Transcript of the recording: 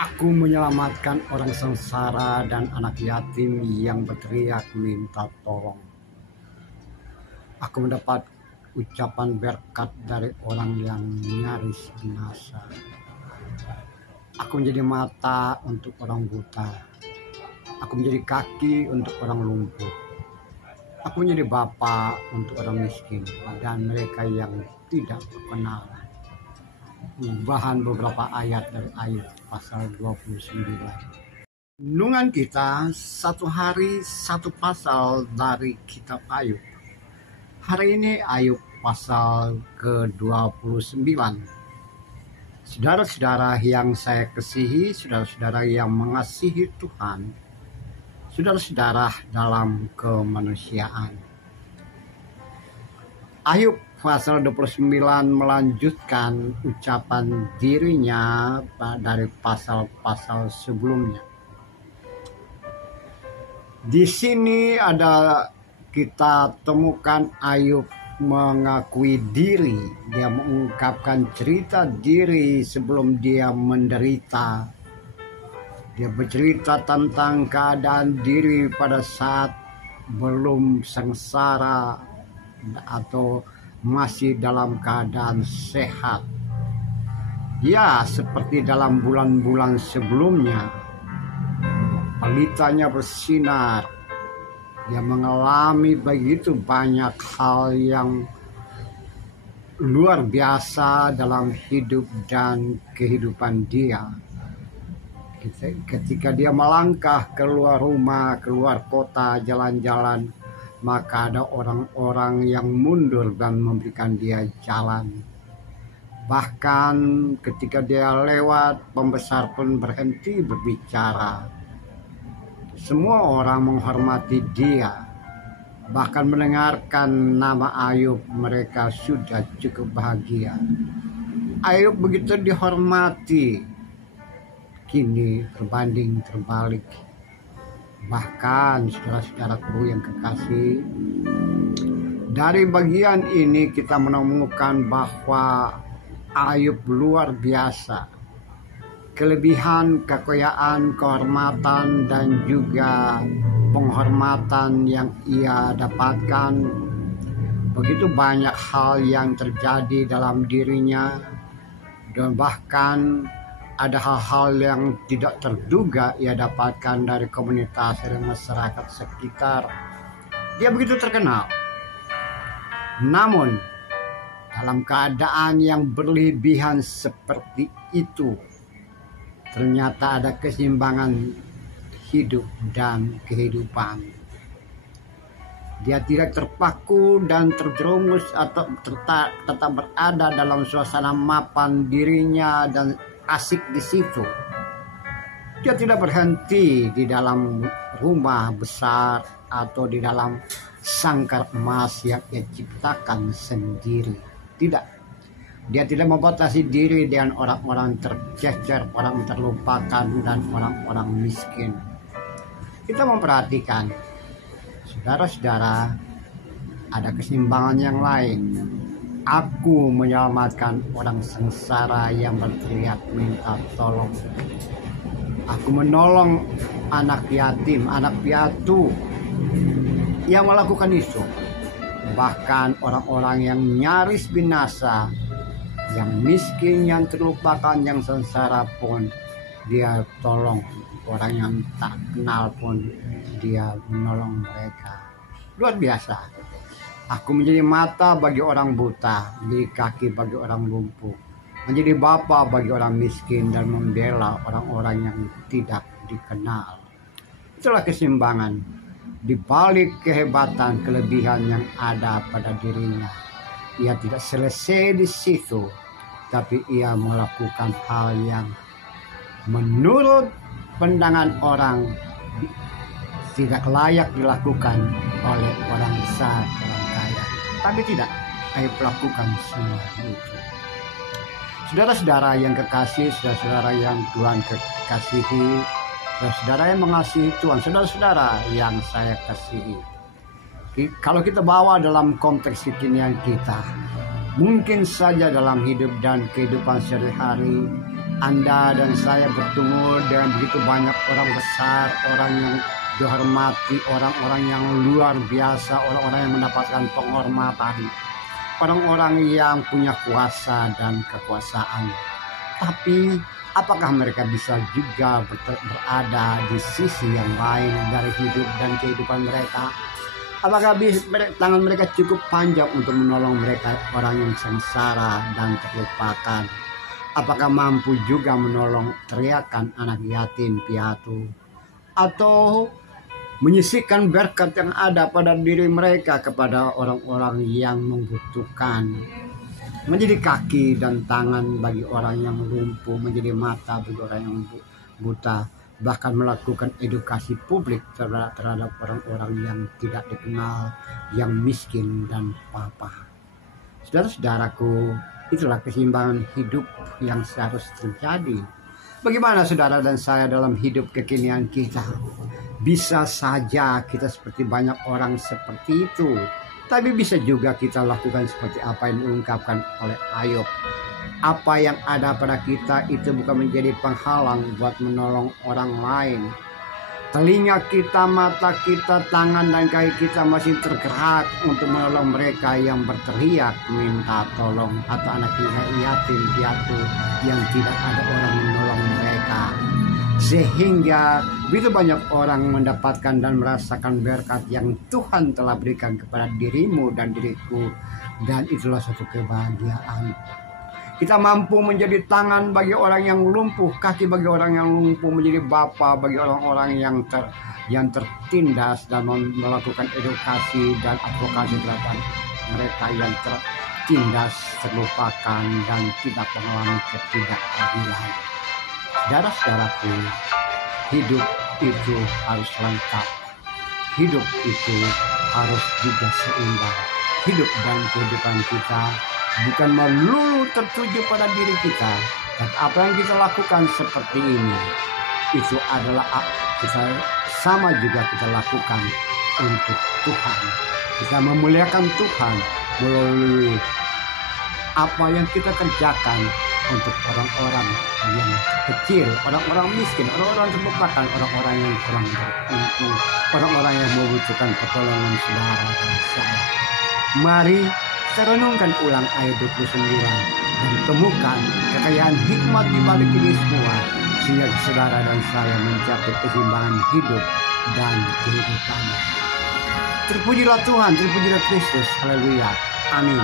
Aku menyelamatkan orang sengsara dan anak yatim yang berteriak minta tolong. Aku mendapat ucapan berkat dari orang yang nyaris binasa. Aku menjadi mata untuk orang buta. Aku menjadi kaki untuk orang lumpuh. Aku menjadi bapa untuk orang miskin dan mereka yang tidak berkenan. Bahan beberapa ayat dari Ayub pasal 29. Renungan kita satu hari satu pasal dari kitab Ayub. Hari ini Ayub pasal ke-29. Saudara-saudara yang saya kasihi, saudara-saudara yang mengasihi Tuhan, saudara-saudara dalam kemanusiaan. Ayub pasal 29 melanjutkan ucapan dirinya dari pasal-pasal sebelumnya. Di sini kita temukan Ayub mengakui diri, dia mengungkapkan cerita diri sebelum dia menderita. Dia bercerita tentang keadaan diri pada saat belum sengsara atau masih dalam keadaan sehat. Ya, seperti dalam bulan-bulan sebelumnya, pelitanya bersinar. Dia mengalami begitu banyak hal yang luar biasa dalam hidup dan kehidupan dia. Ketika dia melangkah keluar rumah, keluar kota, jalan-jalan, maka ada orang-orang yang mundur dan memberikan dia jalan. Bahkan ketika dia lewat, pembesar pun berhenti berbicara. Semua orang menghormati dia. Bahkan mendengarkan nama Ayub, mereka sudah cukup bahagia. Ayub begitu dihormati. Kini berbanding terbalik. Bahkan saudara-saudaraku yang kekasih, dari bagian ini kita menemukan bahwa Ayub luar biasa. Kelebihan, kekayaan, kehormatan, dan juga penghormatan yang ia dapatkan. Begitu banyak hal yang terjadi dalam dirinya, dan bahkan ada hal-hal yang tidak terduga ia dapatkan dari komunitas dan masyarakat sekitar. Dia begitu terkenal. Namun, dalam keadaan yang berlebihan seperti itu, ternyata ada keseimbangan hidup dan kehidupan. Dia tidak terpaku dan terjerumus atau tetap berada dalam suasana mapan dirinya dan asik di situ. Dia tidak berhenti di dalam rumah besar atau di dalam sangkar emas yang ia ciptakan sendiri. Tidak. Dia tidak membatasi diri dengan orang-orang tercecer, orang terlupakan, dan orang-orang miskin. Kita memperhatikan, saudara-saudara, ada keseimbangan yang lain. Aku menyelamatkan orang sengsara yang berteriak minta tolong. Aku menolong anak yatim, anak piatu yang melakukan itu. Bahkan orang-orang yang nyaris binasa, yang miskin, yang terlupakan, yang sengsara pun dia tolong. Orang yang tak kenal pun dia menolong mereka. Luar biasa. Aku menjadi mata bagi orang buta, menjadi kaki bagi orang lumpuh, menjadi bapa bagi orang miskin, dan membela orang-orang yang tidak dikenal. Itulah keseimbangan di balik kehebatan, kelebihan yang ada pada dirinya. Ia tidak selesai di situ, tapi ia melakukan hal yang menurut pandangan orang tidak layak dilakukan oleh orang besar, orang kaya. Tapi tidak, Ayub lakukan semua itu. Saudara-saudara yang kekasih, saudara-saudara yang Tuhan kasihi, saudara-saudara yang mengasihi Tuhan, saudara-saudara yang saya kasihi. Kalau kita bawa dalam konteks kekinian kita, mungkin saja dalam hidup dan kehidupan sehari-hari Anda dan saya bertemu dengan begitu banyak orang besar, orang yang dihormati, orang-orang yang luar biasa, orang-orang yang mendapatkan penghormatan, orang-orang yang punya kuasa dan kekuasaan. Tapi apakah mereka bisa juga berada di sisi yang lain dari hidup dan kehidupan mereka? Apakah tangan mereka cukup panjang untuk menolong mereka, orang yang sengsara dan terlupakan? Apakah mampu juga menolong teriakan anak yatim piatu? Atau menyisihkan berkat yang ada pada diri mereka kepada orang-orang yang membutuhkan? Menjadi kaki dan tangan bagi orang yang lumpuh, menjadi mata bagi orang yang buta, bahkan melakukan edukasi publik terhadap orang-orang yang tidak dikenal, yang miskin dan papa. Saudara-saudaraku, itulah keseimbangan hidup yang seharusnya terjadi. Bagaimana saudara dan saya dalam hidup kekinian kita? Bisa saja kita seperti banyak orang seperti itu, tapi bisa juga kita lakukan seperti apa yang diungkapkan oleh Ayub. Apa yang ada pada kita itu bukan menjadi penghalang buat menolong orang lain. Telinga kita, mata kita, tangan dan kaki kita masih tergerak untuk menolong mereka yang berteriak minta tolong, atau anak yatim piatu yang tidak ada orang menolong mereka. Sehingga begitu banyak orang mendapatkan dan merasakan berkat yang Tuhan telah berikan kepada dirimu dan diriku, dan itulah suatu kebahagiaan. Kita mampu menjadi tangan bagi orang yang lumpuh, kaki bagi orang yang lumpuh, menjadi bapa bagi orang-orang yang tertindas, dan melakukan edukasi dan advokasi terhadap mereka yang tertindas, terlupakan, dan tidak mengalami ketidakadilan. Saudara-saudaraku, hidup itu harus lengkap. Hidup itu harus juga seimbang. Hidup dan kehidupan kita bukan melulu tertuju pada diri kita, dan apa yang kita lakukan seperti ini itu adalah kita sama juga kita lakukan untuk Tuhan. Kita memuliakan Tuhan melalui apa yang kita kerjakan untuk orang-orang yang kecil, orang-orang miskin, orang-orang terlupakan, orang-orang yang kurang beruntung, orang-orang yang membutuhkan pertolongan saudara dan saya. Mari kita renungkan ulang ayat 29 dan temukan kekayaan hikmat di balik ini semua, sehingga saudara dan saya mencapai keseimbangan hidup dan kehidupan. Terpujilah Tuhan, terpujilah Kristus, haleluya, amin.